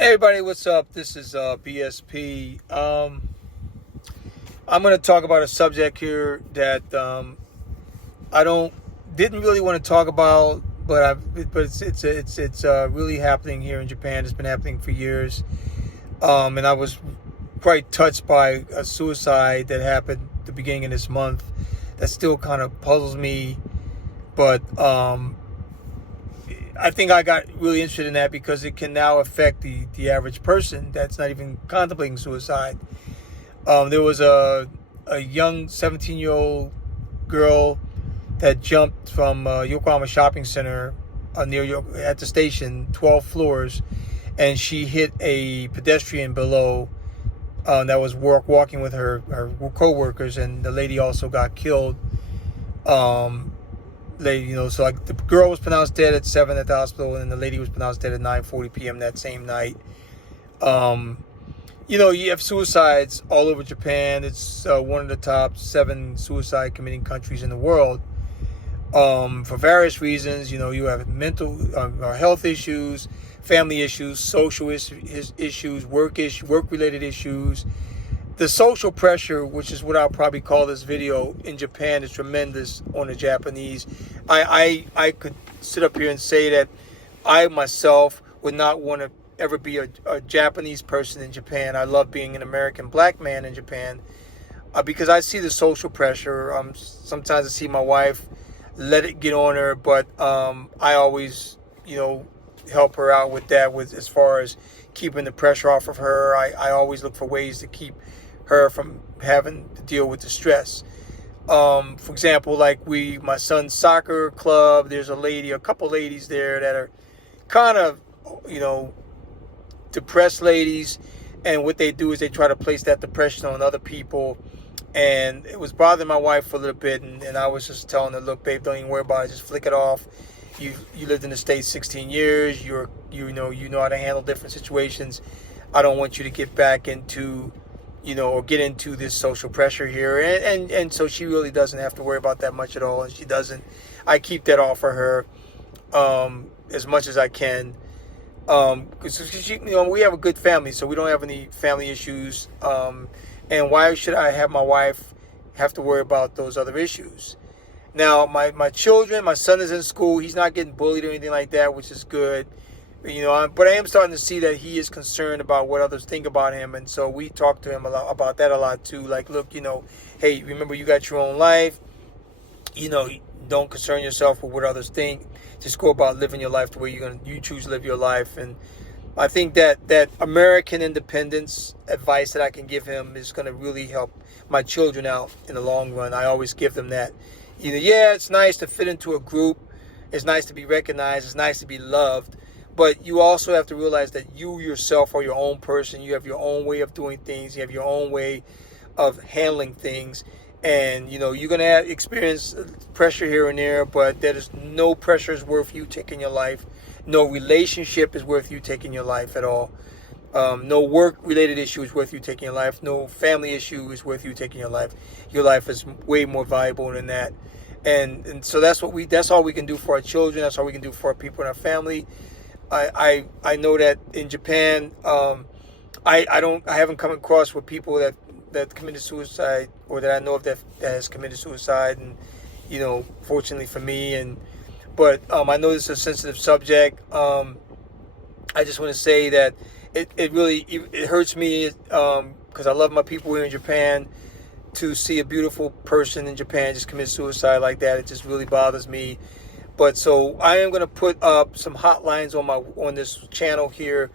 Hey everybody, what's up? This is BSP. I'm going to talk about a subject here that I didn't really want to talk about, but it's really happening here in Japan. It's been happening for years, and I was quite touched by a suicide that happened at the beginning of this month. That still kind of puzzles me, but I think I got really interested in that because it can now affect the average person that's not even contemplating suicide. There was a young 17-year-old girl that jumped from Yokohama Shopping Center at the station, 12 floors, and she hit a pedestrian below that was walking with her co-workers, and the lady also got killed. So like the girl was pronounced dead at 7 at the hospital, and the lady was pronounced dead at 9:40 p.m. that same night. You have suicides all over Japan. It's one of the top 7 suicide committing countries in the world. For various reasons, you have mental health issues, family issues, social issues, work-related issues. The social pressure, which is what I'll probably call this video, in Japan is tremendous on the Japanese. I could sit up here and say that I myself would not want to ever be a Japanese person in Japan. I love being an American black man in Japan because I see the social pressure. Sometimes I see my wife let it get on her, but I always, help her out with that, as far as keeping the pressure off of her. I always look for ways to keep her from having to deal with the stress. For example, like my son's soccer club, there's a couple ladies there that are kind of, depressed ladies, and what they do is they try to place that depression on other people, and it was bothering my wife for a little bit, and I was just telling her, look, babe, don't even worry about it, just flick it off. You lived in the States 16 years, you know how to handle different situations. I don't want you to get back into or get into this social pressure here. And so she really doesn't have to worry about that much at all. And she doesn't. I keep that off for her as much as I can. Because we have a good family, so we don't have any family issues. And why should I have my wife have to worry about those other issues? Now, my children, my son is in school. He's not getting bullied or anything like that, which is good. But I am starting to see that he is concerned about what others think about him, and so we talk to him about that a lot too. Like, look, hey, remember you got your own life. Don't concern yourself with what others think. Just go about living your life the way you choose to live your life. And I think that American independence advice that I can give him is going to really help my children out in the long run. I always give them that. It's nice to fit into a group. It's nice to be recognized. It's nice to be loved. But you also have to realize that you yourself are your own person. You have your own way of doing things. You have your own way of handling things. And, you're going to experience pressure here and there, but no pressure is worth you taking your life. No relationship is worth you taking your life at all. No work-related issue is worth you taking your life. No family issue is worth you taking your life. Your life is way more valuable than that. And so that's all we can do for our children. That's all we can do for our people in our family. I know that in Japan, I haven't come across with people that committed suicide, or that I know of that has committed suicide, and fortunately for me, but I know this is a sensitive subject. I just want to say that it really hurts me because I love my people here in Japan. To see a beautiful person in Japan just commit suicide like that, it just really bothers me. But so I am going to put up some hotlines on this channel here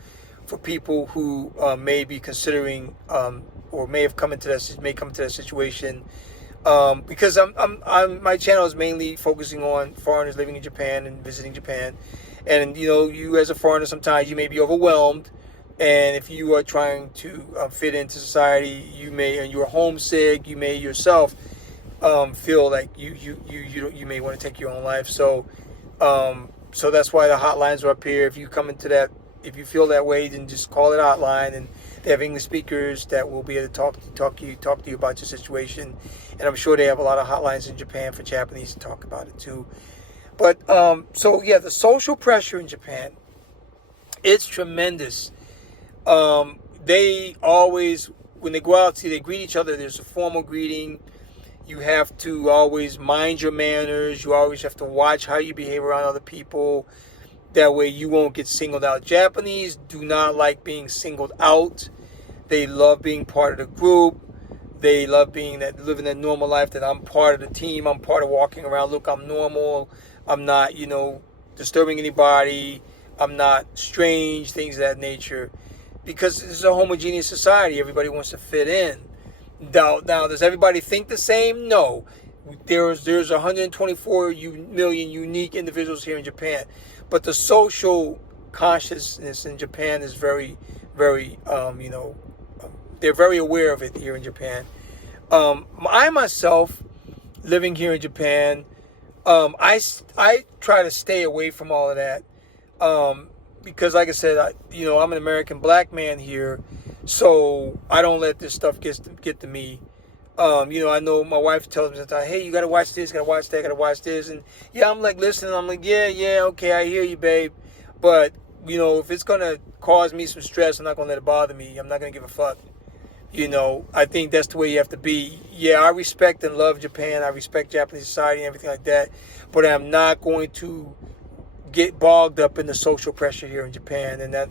for people who may be considering or may come into that situation. Because my channel is mainly focusing on foreigners living in Japan and visiting Japan. And you as a foreigner, sometimes you may be overwhelmed. And if you are trying to fit into society, and you're homesick, you may yourself feel like you may want to take your own life. So that's why the hotlines are up here. If you feel that way, then just call it a hotline, and they have English speakers that will be able to talk to you about your situation. And I'm sure they have a lot of hotlines in Japan for Japanese to talk about it too. But the social pressure in Japan, it's tremendous. They always, when they go out, see, they greet each other. There's a formal greeting. You have to always mind your manners. You always have to watch how you behave around other people. That way you won't get singled out. Japanese do not like being singled out. They love being part of the group. They love living that normal life, that I'm part of the team. I'm part of walking around. Look, I'm normal. I'm not, disturbing anybody. I'm not strange, things of that nature. Because this is a homogeneous society. Everybody wants to fit in. Now, does everybody think the same? No. There's 124 million unique individuals here in Japan. But the social consciousness in Japan is very, very, they're very aware of it here in Japan. I myself, living here in Japan, I try to stay away from all of that. Because like I said, I'm an American black man here, so I don't let this stuff get to me. I know my wife tells me sometimes, hey, you got to watch this, got to watch that, got to watch this. And yeah, I'm like listening. I'm like, yeah, okay, I hear you, babe. But, if it's going to cause me some stress, I'm not going to let it bother me. I'm not going to give a fuck. I think that's the way you have to be. Yeah, I respect and love Japan. I respect Japanese society and everything like that. But I'm not going to get bogged up in the social pressure here in Japan. And I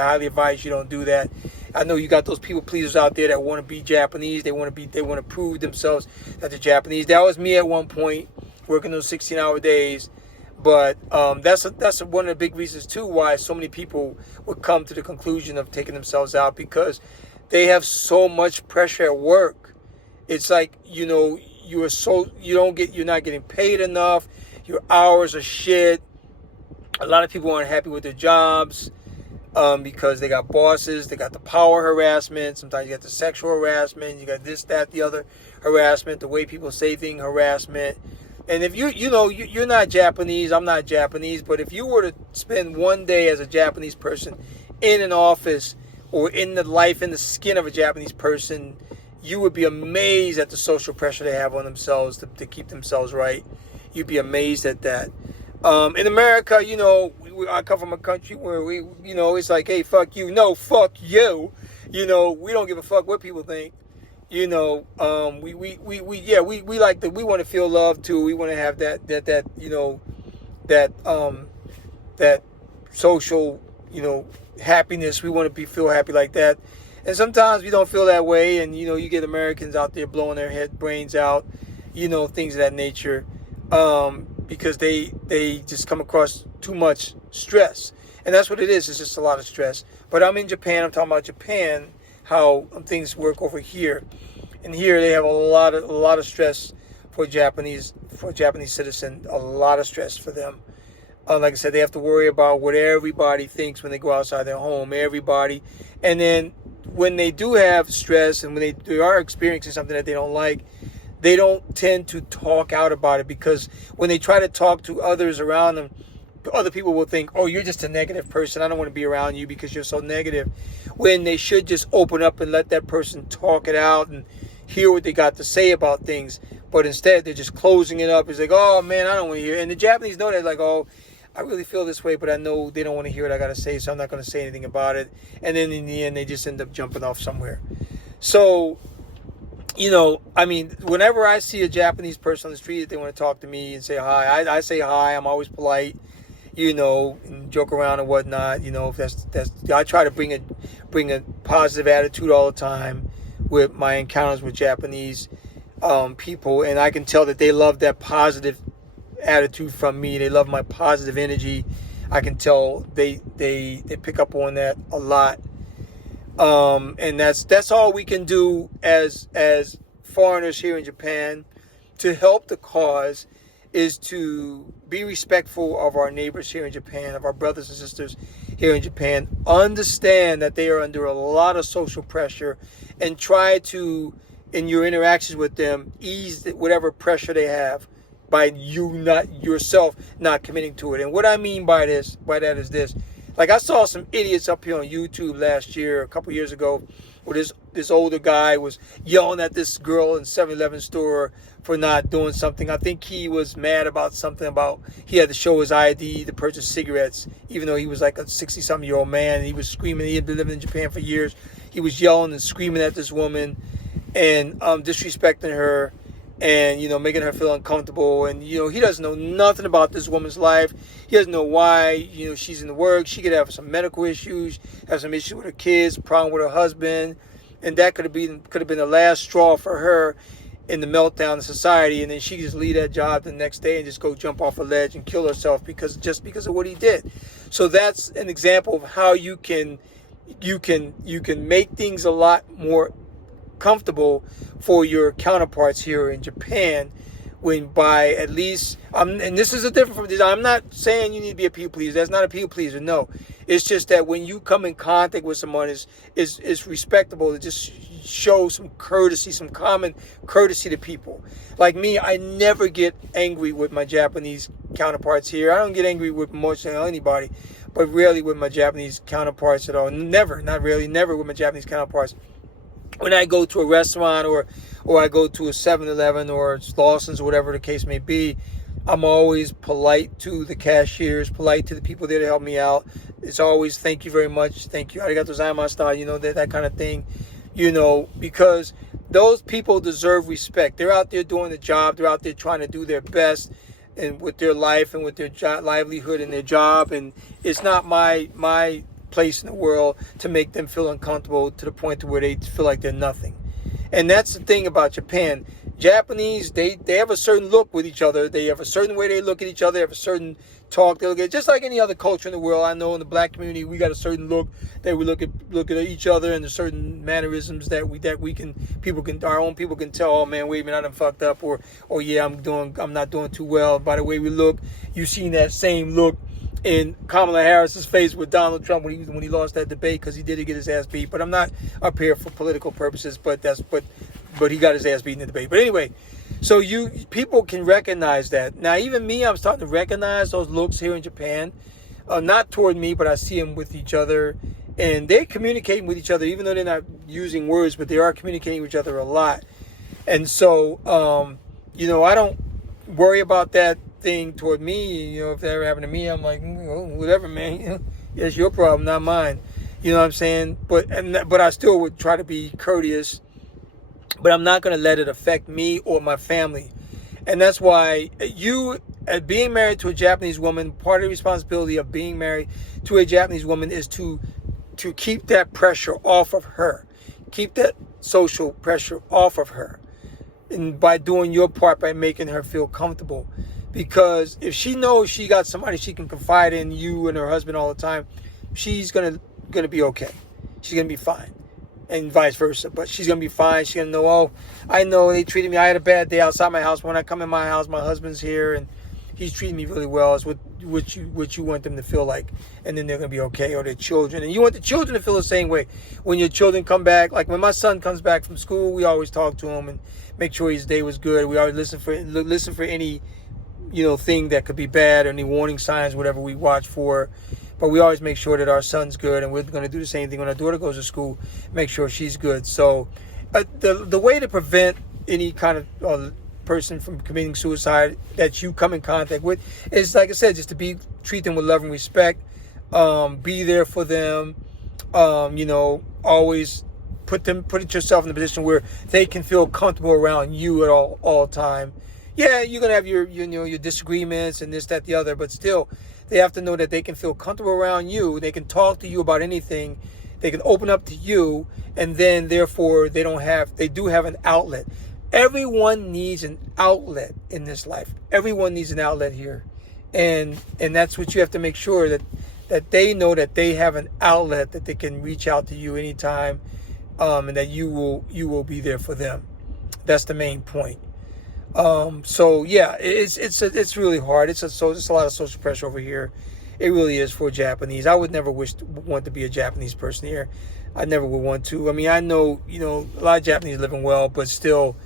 highly advise you don't do that. I know you got those people pleasers out there that want to be Japanese. They want to prove themselves that they're Japanese. That was me at one point, working those 16-hour days. But that's one of the big reasons too why so many people would come to the conclusion of taking themselves out, because they have so much pressure at work. It's like, you're not getting paid enough. Your hours are shit. A lot of people aren't happy with their jobs because they got bosses. They got the power harassment. Sometimes you got the sexual harassment. You got this, that, the other harassment. The way people say things, harassment. And if you're not Japanese, I'm not Japanese, but if you were to spend one day as a Japanese person in an office or in the skin of a Japanese person, you would be amazed at the social pressure they have on themselves to keep themselves right. You'd be amazed at that. In America, I come from a country where it's like, hey, fuck you. No, fuck you. We don't give a fuck what people think. We want to feel love too. We want to have that social, happiness. We want to feel happy like that. And sometimes we don't feel that way. And, you get Americans out there blowing their brains out, things of that nature. Because they just come across too much stress. And that's what it is. It's just a lot of stress. But I'm in Japan. I'm talking about Japan, how things work over here. And here they have a lot of stress for Japanese citizen, a lot of stress for them. Like I said, they have to worry about what everybody thinks when they go outside their home, everybody. And then when they do have stress and when they are experiencing something that they don't like, they don't tend to talk out about it, because when they try to talk to others around them, other people will think, oh, you're just a negative person. I don't want to be around you because you're so negative. When they should just open up and let that person talk it out and hear what they got to say about things. But instead, they're just closing it up. It's like, oh, man, I don't want to hear it. And the Japanese know that, like, oh, I really feel this way, but I know they don't want to hear what I got to say, so I'm not going to say anything about it. And then in the end, they just end up jumping off somewhere. So, whenever I see a Japanese person on the street, if they want to talk to me and say hi, I say hi. I'm always polite, and joke around and whatnot. If that's I try to bring a positive attitude all the time with my encounters with Japanese people, and I can tell that they love that positive attitude from me. They love my positive energy. I can tell they pick up on that a lot. And that's all we can do as foreigners here in Japan to help the cause, is to be respectful of our neighbors here in Japan, of our brothers and sisters here in Japan. Understand that they are under a lot of social pressure, and try to, in your interactions with them, ease whatever pressure they have by you not yourself not committing to it. And what I mean by that is this: Like, I saw some idiots up here on YouTube last year, a couple years ago, where this older guy was yelling at this girl in 7-Eleven store for not doing something. I think he was mad about something about he had to show his ID to purchase cigarettes, even though he was like a 60-something-year-old man. And he was screaming. He had been living in Japan for years. He was yelling and screaming at this woman and disrespecting her and, you know, making her feel uncomfortable. And, you know, he doesn't know nothing about this woman's life. He doesn't know why, you know, she's in the work. She could have some medical issues, have some issues with her kids, problem with her husband. And that could have been the last straw for her in the meltdown of society. And then she could just leave that job the next day and just go jump off a ledge and kill herself because of what he did. So that's an example of how you can make things a lot more comfortable for your counterparts here in Japan, when by at least and this is a different from this. I'm not saying you need to be a people pleaser. That's not a people pleaser. No, it's just that when you come in contact with someone, it's respectable to just show some courtesy, some common courtesy to people. Like me, I never get angry with my Japanese counterparts here. I don't get angry with much anybody, but rarely with my Japanese counterparts at all. Never, not really, never with my Japanese counterparts. When I go to a restaurant or I go to a 7-Eleven or Lawson's or whatever the case may be, I'm always polite to the cashiers, polite to the people there to help me out. It's always thank you very much, thank you, arigato gozaimashita, you know, that kind of thing, you know, because those people deserve respect. They're out there doing the job. They're out there trying to do their best and with their life and with their livelihood and their job. And it's not my place in the world to make them feel uncomfortable to the point to where they feel like they're nothing. And that's the thing about Japan. Japanese, they have a certain look with each other. They have a certain way they look at each other. They have a certain talk they look at. Just like any other culture in the world. I know in the black community we got a certain look that we look at each other, and the certain mannerisms that our own people can tell, oh man, wait a minute, I done fucked up, or oh yeah, I'm not doing too well. By the way we look, you've seen that same look in Kamala Harris's face with Donald Trump when he lost that debate, because he did get his ass beat. But I'm not up here for political purposes. But he got his ass beat in the debate. But anyway, so people can recognize that. Now even me, I'm starting to recognize those looks here in Japan, not toward me, but I see them with each other, and they're communicating with each other, even though they're not using words, but they are communicating with each other a lot. And so, you know, I don't worry about that thing toward me. You know, if that ever happened to me, I'm like, whatever, man. You know, it's your problem, not mine. You know what I'm saying? But I still would try to be courteous. But I'm not going to let it affect me or my family. And that's why being married to a Japanese woman, part of the responsibility of being married to a Japanese woman is to keep that pressure off of her. Keep that social pressure off of her. And by doing your part, by making her feel comfortable. Because if she knows she got somebody she can confide in, you and her husband all the time, she's gonna be okay. She's gonna be fine. And vice versa. But she's gonna be fine. She's gonna know, oh, I know they treated me. I had a bad day outside my house. When I come in my house, my husband's here and he's treating me really well. It's what you want them to feel like. And then they're gonna be okay, or their children. And you want the children to feel the same way. When your children come back, like when my son comes back from school, we always talk to him and make sure his day was good. We always listen for any, you know, thing that could be bad, or any warning signs, whatever we watch for. But we always make sure that our son's good, and we're going to do the same thing when our daughter goes to school, make sure she's good. So the way to prevent any kind of person from committing suicide that you come in contact with is, like I said, just to treat them with love and respect, be there for them, you know, always put yourself in a position where they can feel comfortable around you at all time. Yeah, you're going to have your disagreements and this, that, the other, but still, they have to know that they can feel comfortable around you. They can talk to you about anything. They can open up to you, and then therefore they do have an outlet. Everyone needs an outlet in this life. Everyone needs an outlet here. And that's what you have to make sure that they know, that they have an outlet, that they can reach out to you anytime, and that you will be there for them. That's the main point. So yeah, it's really hard. It's a lot of social pressure over here. It really is for Japanese. I would never want to be a Japanese person here. I never would want to. I mean, I know, you know, a lot of Japanese living well, but still,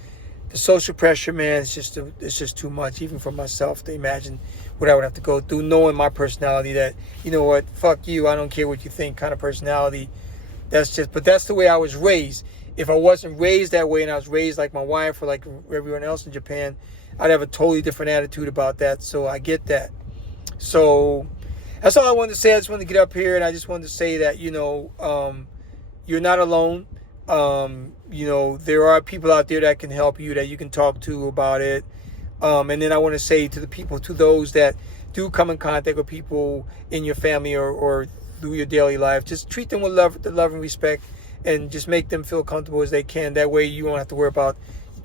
the social pressure, man, it's just too much, even for myself, to imagine what I would have to go through, knowing my personality, that, you know what, fuck you, I don't care what you think kind of personality. But that's the way I was raised. If I wasn't raised that way and I was raised like my wife or like everyone else in Japan, I'd have a totally different attitude about that. So I get that. So that's all I wanted to say. I just wanted to get up here, and I just wanted to say that, you know, you're not alone. You know, there are people out there that can help you, that you can talk to about it. And then I want to say to the people, to those that do come in contact with people in your family or through your daily life, just treat them with love and respect, and just make them feel comfortable as they can. That way you won't have to worry about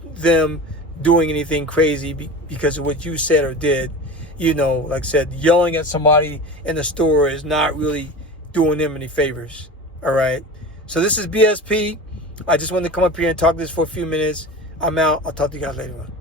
them doing anything crazy because of what you said or did. You know, like I said, yelling at somebody in the store is not really doing them any favors. All right. So this is BSP. I just wanted to come up here and talk this for a few minutes. I'm out. I'll talk to you guys later on.